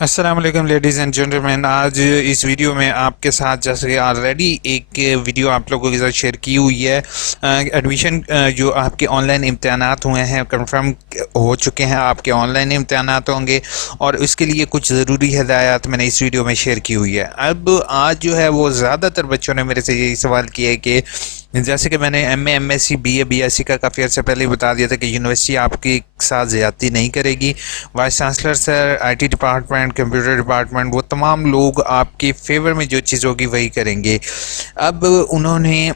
अस्सलाम वालेकुम ladies and gentleman. आज इस वीडियो में आपके साथ जैसे कि ऑलरेडी एक वीडियो आप लोगों के साथ शेयर की हुई है। एडमिशन जो आपके ऑनलाइन इम्तहानात हुए हैं कंफर्म हो चुके हैं, आपके ऑनलाइन इम्तहानात होंगे और इसके लिए कुछ ज़रूरी हिदायत मैंने इस वीडियो में शेयर की हुई है। अब आज जो है वो ज़्यादातर बच्चों ने मेरे से यही सवाल किया है कि जैसे कि मैंने एमए, एमएससी, बीए, बीएससी का काफ़ी अर्से पहले ही बता दिया था कि यूनिवर्सिटी आपके साथ ज़्यादती नहीं करेगी। Vice chancellor sir, IT department, computer department, वो तमाम लोग आपके फेवर में जो चीज़ होगी वही करेंगे। अब उन्होंने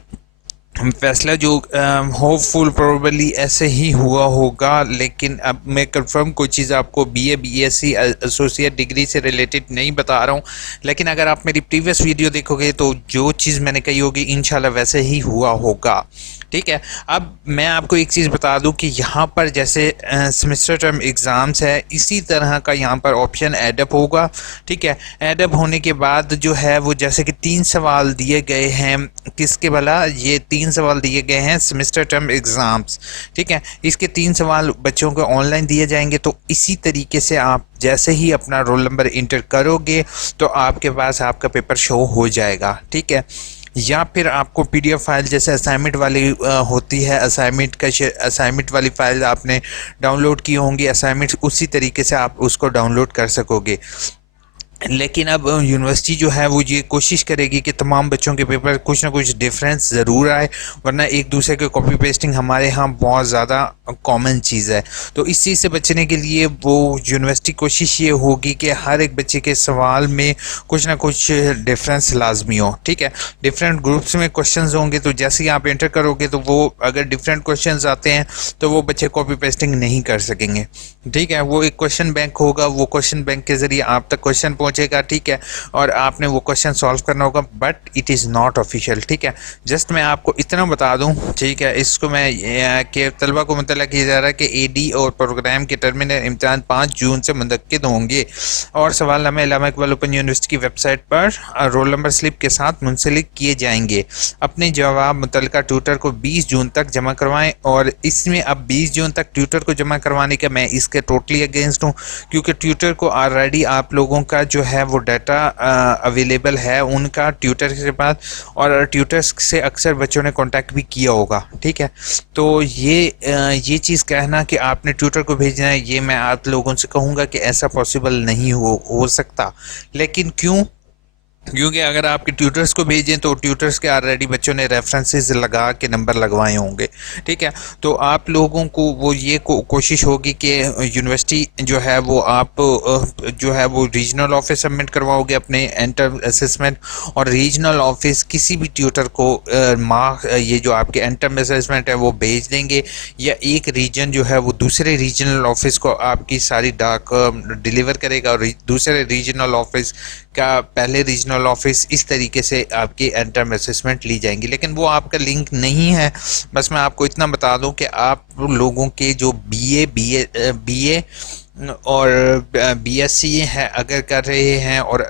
फैसला जो होपफुल प्रोबेबली ऐसे ही हुआ होगा, लेकिन अब मैं कंफर्म कोई चीज़ आपको बीए, बीएससी, एसोसिएट डिग्री से रिलेटेड नहीं बता रहा हूँ। लेकिन अगर आप मेरी प्रीवियस वीडियो देखोगे तो जो चीज़ मैंने कही होगी इंशाल्लाह वैसे ही हुआ होगा। ठीक है। अब मैं आपको एक चीज़ बता दूं कि यहाँ पर जैसे सेमेस्टर टर्म एग्ज़ाम्स है, इसी तरह का यहाँ पर ऑप्शन एडअप होगा। ठीक है। एडअप होने के बाद जो है वो जैसे कि 3 सवाल दिए गए हैं, किसके भला, ये 3 सवाल दिए गए हैं सेमेस्टर टर्म एग्ज़ाम्स। ठीक है। इसके 3 सवाल बच्चों को ऑनलाइन दिए जाएंगे। तो इसी तरीके से आप जैसे ही अपना रोल नंबर इंटर करोगे तो आपके पास आपका पेपर शो हो जाएगा। ठीक है। या फिर आपको पीडीएफ फाइल जैसे असाइनमेंट वाली होती है, असाइनमेंट वाली फाइल आपने डाउनलोड की होंगी, असाइनमेंट उसी तरीके से आप उसको डाउनलोड कर सकोगे। लेकिन अब यूनिवर्सिटी जो है वो ये कोशिश करेगी कि तमाम बच्चों के पेपर कुछ ना कुछ डिफरेंस ज़रूर आए, वरना एक दूसरे के कॉपी पेस्टिंग हमारे यहाँ बहुत ज़्यादा कॉमन चीज़ है। तो इस चीज़ से बचने के लिए वो यूनिवर्सिटी कोशिश ये होगी कि हर एक बच्चे के सवाल में कुछ ना कुछ डिफरेंस लाजमी हो। ठीक है। डिफरेंट ग्रुप्स में क्वेश्चंस होंगे, तो जैसे ही आप एंटर करोगे तो वो अगर डिफरेंट क्वेश्चंस आते हैं तो वो बच्चे कॉपी पेस्टिंग नहीं कर सकेंगे। ठीक है। वो एक क्वेश्चन बैंक होगा, वो क्वेश्चन बैंक के ज़रिए आप तक क्वेश्चन पहुंचेगा। ठीक है। और आपने वो क्वेश्चन सॉल्व करना होगा, but it is not official. ठीक है। जस्ट मैं आपको इतना बता दूं, ठीक है, इसको मैं कि तलबा को मुतल्ला किया जा रहा है कि एडी और प्रोग्राम के टर्मिनल इम्तहान 5 जून से मुनक्किद होंगे और सवालनामे अल्लामा इकबाल ओपन यूनिवर्सिटी की वेबसाइट पर रोल नंबर स्लिप के साथ मुंसलिक किए जाएंगे। अपने जवाब मुतल्लिका ट्यूटर को 20 जून तक जमा करवाएं। और इसमें अब 20 जून तक ट्यूटर को जमा करवाने का मैं इसके टोटली अगेंस्ट हूँ, क्योंकि ट्यूटर को ऑलरेडी आप लोगों का जो है वो डाटा अवेलेबल है उनका ट्यूटर के पास, और ट्यूटर्स से अक्सर बच्चों ने कांटेक्ट भी किया होगा। ठीक है। तो ये चीज़ कहना कि आपने ट्यूटर को भेजना है, ये मैं आप लोगों से कहूँगा कि ऐसा पॉसिबल नहीं हो सकता। लेकिन क्यों? क्योंकि अगर आपके ट्यूटर्स को भेजें तो ट्यूटर्स के ऑलरेडी बच्चों ने रेफरेंसेस लगा के नंबर लगवाए होंगे। ठीक है। तो आप लोगों को वो ये कोशिश होगी कि यूनिवर्सिटी जो है वो आप जो है वो रीजनल ऑफिस सबमिट करवाओगे अपने एंटर असेसमेंट, और रीजनल ऑफिस किसी भी ट्यूटर को ये जो आपके एंटर असेसमेंट है वो भेज देंगे, या एक रीजन जो है वो दूसरे रीजनल ऑफिस को आपकी सारी डाक डिलीवर करेगा और दूसरे रीजनल ऑफिस का पहले रीजनल ऑफिस, इस तरीके से आपकी एंटर्म असेसमेंट ली जाएंगी। लेकिन वो आपका लिंक नहीं है। बस मैं आपको इतना बता दूं कि आप लोगों के जो बीए और बीएससी है अगर कर रहे हैं, और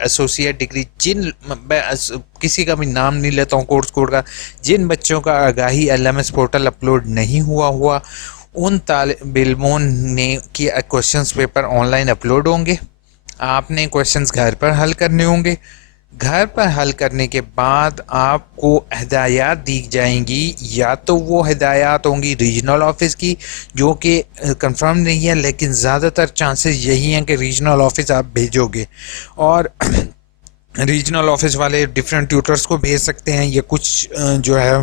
एसोसिएट डिग्री किसी का भी नाम नहीं लेता हूँ कोर्स कोड का, जिन बच्चों का आगाही एलएमएस पोर्टल अपलोड नहीं हुआ उन तालिब इल्मों ने कि क्वेश्चंस पेपर ऑनलाइन अपलोड होंगे। आपने क्वेश्चंस घर पर हल करने होंगे। घर पर हल करने के बाद आपको हिदायत दी जाएंगी, या तो वो हिदायत होंगी रीजनल ऑफिस की जो कि कंफर्म नहीं है, लेकिन ज़्यादातर चांसेस यही हैं कि रीजनल ऑफिस आप भेजोगे, और रीजनल ऑफिस वाले डिफरेंट ट्यूटर्स को भेज सकते हैं, या कुछ जो है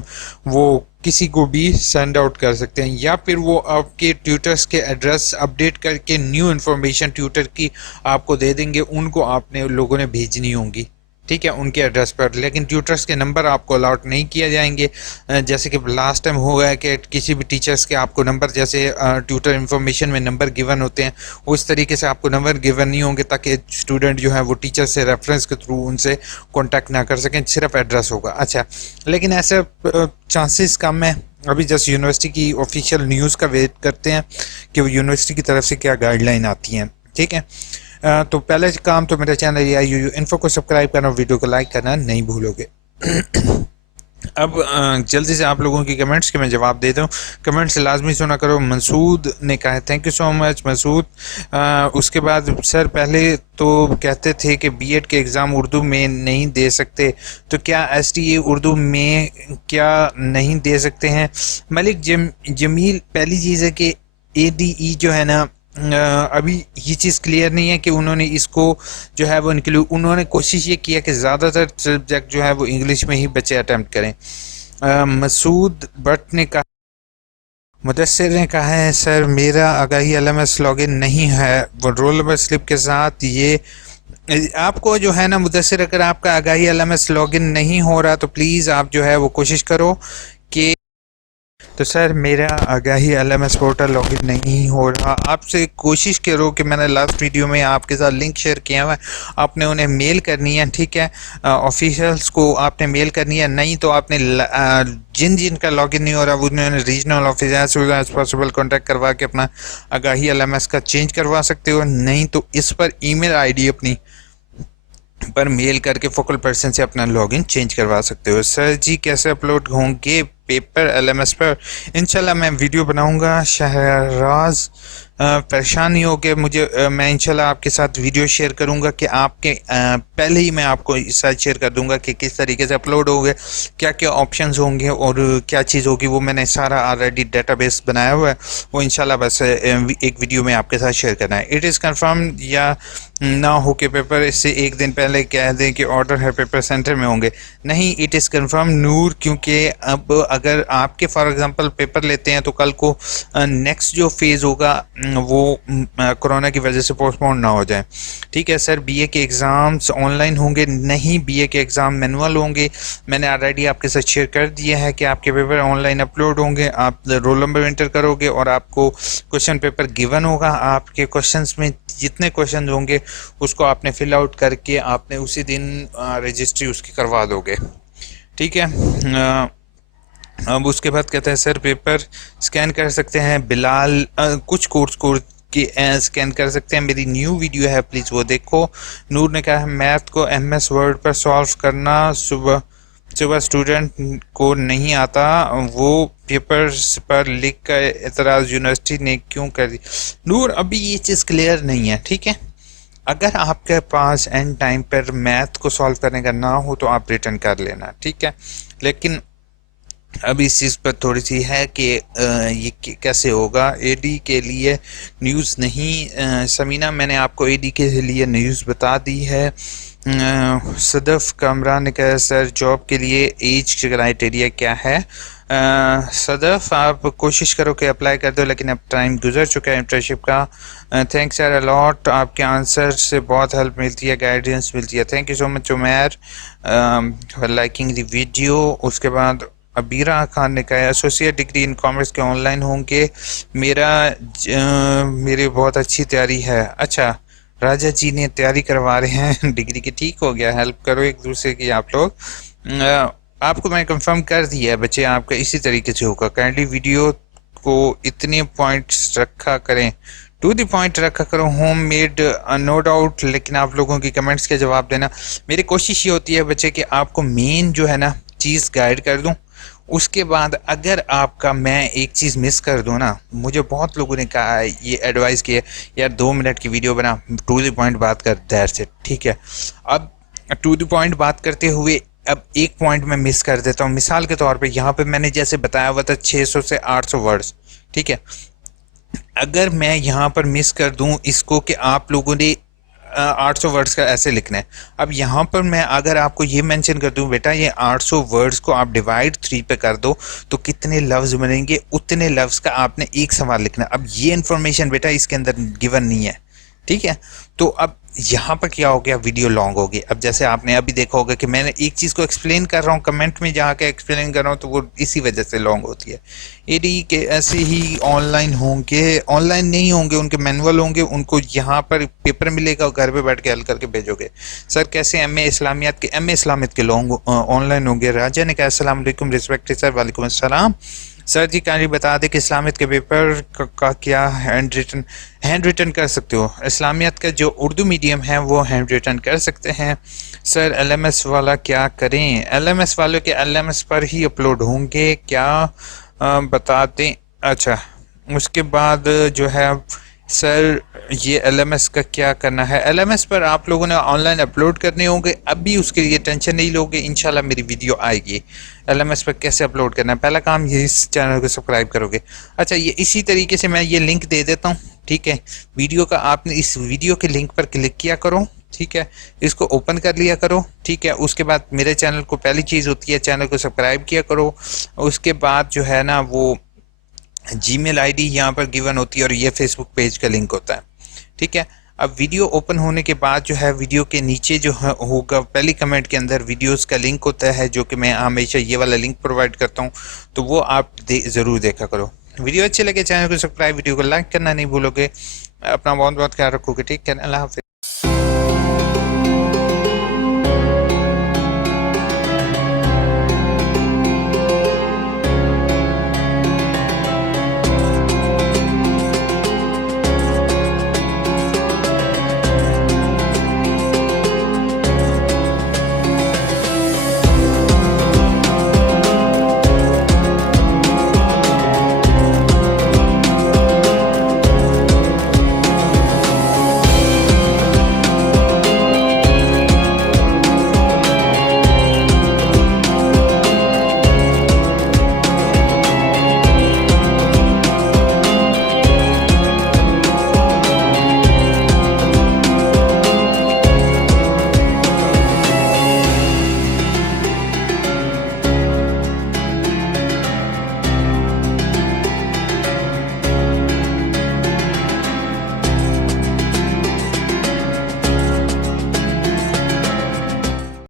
वो किसी को भी सेंड आउट कर सकते हैं, या फिर वो आपके ट्यूटर्स के एड्रेस अपडेट करके न्यू इन्फॉर्मेशन ट्यूटर की आपको दे देंगे, उनको आपने लोगों ने भेजनी होंगी। ठीक है, उनके एड्रेस पर। लेकिन ट्यूटर्स के नंबर आपको अलॉट नहीं किया जाएंगे, जैसे कि लास्ट टाइम हो गया कि किसी भी टीचर्स के आपको नंबर, जैसे ट्यूटर इन्फॉर्मेशन में नंबर गिवन होते हैं उस तरीके से आपको नंबर गिवन नहीं होंगे, ताकि स्टूडेंट जो है वो टीचर से रेफरेंस के थ्रू उनसे कॉन्टैक्ट ना कर सकें, सिर्फ एड्रेस होगा। अच्छा, लेकिन ऐसे चांसेस कम है। अभी जस्ट यूनिवर्सिटी की ऑफिशियल न्यूज़ का वेट करते हैं कि वो यूनिवर्सिटी की तरफ से क्या गाइडलाइन आती हैं। ठीक है। तो पहले काम तो मेरे चैनल AIUU इन्फो को सब्सक्राइब करना और वीडियो को लाइक करना नहीं भूलोगे। अब जल्दी से आप लोगों की कमेंट्स के मैं जवाब देता हूँ। कमेंट्स लाजमी सुना करो। मसूद ने कहा है thank you so much Masood. उसके बाद सर पहले तो कहते थे कि बीएड के एग्ज़ाम उर्दू में नहीं दे सकते, तो क्या एसटीए उर्दू में क्या नहीं दे सकते हैं? मलिक जमील, पहली चीज़ है कि एडीई जो है ना, अभी ये चीज़ क्लियर नहीं है कि उन्होंने इसको जो है वो इंक्लूड, उन्होंने कोशिश ये किया कि ज़्यादातर सब्जेक्ट जो है वो इंग्लिश में ही बच्चे अटैम्प्ट करें। मसूद भट्ट ने कहा, मुदस्सिर ने कहा है सर मेरा आगाही एलएमएस लॉगिन नहीं है वो रोल नंबर स्लिप के साथ। ये आपको जो है ना मुदस्सिर, अगर आपका आगाही एलएमएस लॉगिन नहीं हो रहा तो प्लीज़ आप जो है वो कोशिश करो कि, तो सर मेरा आगाही एलएमएस पोर्टल लॉगिन नहीं हो रहा। आपसे कोशिश करो कि मैंने लास्ट वीडियो में आपके साथ लिंक शेयर किया हुआ है, आपने उन्हें मेल करनी है, ठीक है? ऑफिशियल्स को आपने मेल करनी है, नहीं तो आपने जिन जिन का लॉगिन नहीं हो रहा उन्होंने regional office as possible contact करवा के अपना आगाही एलएमएस का चेंज करवा सकते हो, नहीं तो इस पर ईमेल आईडी अपनी पर मेल करके फोकल पर्सन से अपना लॉगिन चेंज करवा सकते हो। सर जी कैसे अपलोड होंगे पेपर एलएमएस पर? इंशाल्लाह मैं वीडियो बनाऊंगा। शहराज परेशान नहीं हो के मुझे, मैं इंशाल्लाह आपके साथ वीडियो शेयर करूंगा कि आपके पहले ही मैं आपको साथ शेयर कर दूंगा कि किस तरीके से अपलोड होंगे, क्या क्या ऑप्शंस होंगे और क्या चीज़ होगी। वो मैंने सारा ऑलरेडी डेटाबेस बनाया हुआ है, वो इंशाल्लाह बस एक वीडियो में आपके साथ शेयर करना है। इट इज़ कन्फर्म या ना हो के पेपर इससे एक दिन पहले कह दें कि ऑर्डर है पेपर सेंटर में होंगे? नहीं, इट इज़ कन्फर्म नूर, क्योंकि अब अगर आपके फॉर एग्जांपल पेपर लेते हैं तो कल को नेक्स्ट जो फेज़ होगा वो कोरोना की वजह से पोस्टपोन ना हो जाए, ठीक है? सर बीए के एग्ज़ाम्स ऑनलाइन होंगे? नहीं, बीए के एग्ज़ाम मैनुअल होंगे। मैंने ऑलरेडी आपके साथ शेयर कर दिया है कि आपके पेपर ऑनलाइन अपलोड होंगे, आप रोल नंबर एंटर करोगे और आपको क्वेश्चन पेपर गिवन होगा। आपके क्वेश्चंस में जितने क्वेश्चन होंगे उसको आपने फिल आउट करके आपने उसी दिन रजिस्ट्री उसकी करवा दोगे, ठीक है? अब उसके बाद कहते हैं सर पेपर स्कैन कर सकते हैं? बिलाल कुछ कोर्स के स्कैन कर सकते हैं, मेरी न्यू वीडियो है प्लीज़ वो देखो। नूर ने कहा है मैथ को एमएस वर्ड पर सॉल्व करना सुबह सुबह स्टूडेंट को नहीं आता, वो पेपर्स पर लिख कर एतराज़ यूनिवर्सिटी ने क्यों कर दी? नूर अभी ये चीज़ क्लियर नहीं है, ठीक है? अगर आपके पास एंड टाइम पर मैथ को सॉल्व करने का ना हो तो आप रिटर्न कर लेना, ठीक है? लेकिन अब इस चीज़ पर थोड़ी सी है कि ये कैसे होगा। एडी के लिए न्यूज़ नहीं समीना, मैंने आपको एडी के लिए न्यूज़ बता दी है। सदफ कामरान ने कहा सर जॉब के लिए एज क्राइटेरिया क्या है? सदफ आप कोशिश करो कि अप्लाई कर दो, लेकिन अब टाइम गुजर चुका है इंटर्नशिप का। थैंक्स सर अलॉट, आपके आंसर से बहुत हेल्प मिलती है, गाइडेंस मिलती है। Thank you so much Umair for liking the video. उसके बाद अबीरा खान ने कहा एसोसिएट डिग्री इन कॉमर्स के ऑनलाइन होंगे? मेरी बहुत अच्छी तैयारी है। अच्छा, राजा जी ने तैयारी करवा रहे हैं डिग्री की, ठीक हो गया, हेल्प करो एक दूसरे की आप लोग। आपको मैं कंफर्म कर दिया है बच्चे, आपका इसी तरीके से होगा। काइंडली वीडियो को इतने पॉइंट्स रखा करें, टू द पॉइंट रखा करो। होम मेड नो डाउट, लेकिन आप लोगों की कमेंट्स के जवाब देना। मेरी कोशिश ये होती है बच्चे कि आपको मेन जो है ना चीज़ गाइड कर दूं, उसके बाद अगर आपका मैं एक चीज़ मिस कर दूं ना, मुझे बहुत लोगों ने कहा है ये एडवाइस किया यार 2 मिनट की वीडियो बना, टू द पॉइंट बात कर, दैट से, ठीक है? अब टू द पॉइंट बात करते हुए अब एक पॉइंट मैं मिस कर देता हूँ। मिसाल के तौर पे यहाँ पे मैंने जैसे बताया हुआ था 600 से 800 वर्ड्स, ठीक है? अगर मैं यहाँ पर मिस कर दूँ इसको कि आप लोगों ने 800 वर्ड्स का ऐसे लिखना है, अब यहाँ पर मैं अगर आपको ये मेंशन कर दूँ बेटा ये 800 वर्ड्स को आप डिवाइड 3 पे कर दो तो कितने लफ्ज़ बनेंगे, उतने लफ्ज़ का आपने एक सवाल लिखना है। अब ये इन्फॉर्मेशन बेटा इसके अंदर गिवन नहीं है, ठीक है? तो अब यहाँ पर क्या हो गया, वीडियो लॉन्ग होगी। अब जैसे आपने अभी देखा होगा कि मैंने एक चीज़ को एक्सप्लेन कर रहा हूँ, कमेंट में जहाँ के एक्सप्लेन कर रहा हूँ तो वो इसी वजह से लॉन्ग होती है। एडी के ऐसे ही ऑनलाइन होंगे? ऑनलाइन नहीं होंगे, उनके मैनुअल होंगे, उनको यहाँ पर पेपर मिलेगा और घर पे बैठ के हल करके भेजोगे। सर कैसे एमए इस्लामियात के? एमए इस्लामियत के लॉन्ग ऑनलाइन होंगे? राजा ने कहा अस्सलाम वालेकुम, रिस्पेक्ट सर। वालेकुम अस्सलाम। सर जी काइंडली बता दें कि इस्लामियत के पेपर का क्या हैंड रिटन कर सकते हो? इस्लामियत का जो उर्दू मीडियम है वो हैंड रिटन कर सकते हैं। सर एलएमएस वाला क्या करें? एलएमएस वालों के एलएमएस पर ही अपलोड होंगे क्या? बता दें। अच्छा, उसके बाद जो है सर ये एलएमएस का क्या करना है? एलएमएस पर आप लोगों ने ऑनलाइन अपलोड करने होंगे, अभी उसके लिए टेंशन नहीं लोगे, इंशाल्लाह मेरी वीडियो आएगी। एलएमएस पर कैसे अपलोड करना है, पहला काम ये इस चैनल को सब्सक्राइब करोगे। अच्छा, ये इसी तरीके से मैं ये लिंक दे देता हूँ, ठीक है? वीडियो का आपने इस वीडियो के लिंक पर क्लिक किया करो, ठीक है? इसको ओपन कर लिया करो, ठीक है? उसके बाद मेरे चैनल को पहली चीज़ होती है चैनल को सब्सक्राइब किया करो। उसके बाद जो है ना वो जीमेल आईडी यहाँ पर गिवन होती है और ये फेसबुक पेज का लिंक होता है, ठीक है? अब वीडियो ओपन होने के बाद जो है वीडियो के नीचे जो होगा पहली कमेंट के अंदर वीडियोस का लिंक होता है, जो कि मैं हमेशा ये वाला लिंक प्रोवाइड करता हूँ, तो वो आप ज़रूर देखा करो। वीडियो अच्छे लगे चैनल को सब्सक्राइब, वीडियो को लाइक करना नहीं भूलोगे। अपना बहुत बहुत ख्याल रखोगे, ठीक है? अल्लाह हाफ़िज़।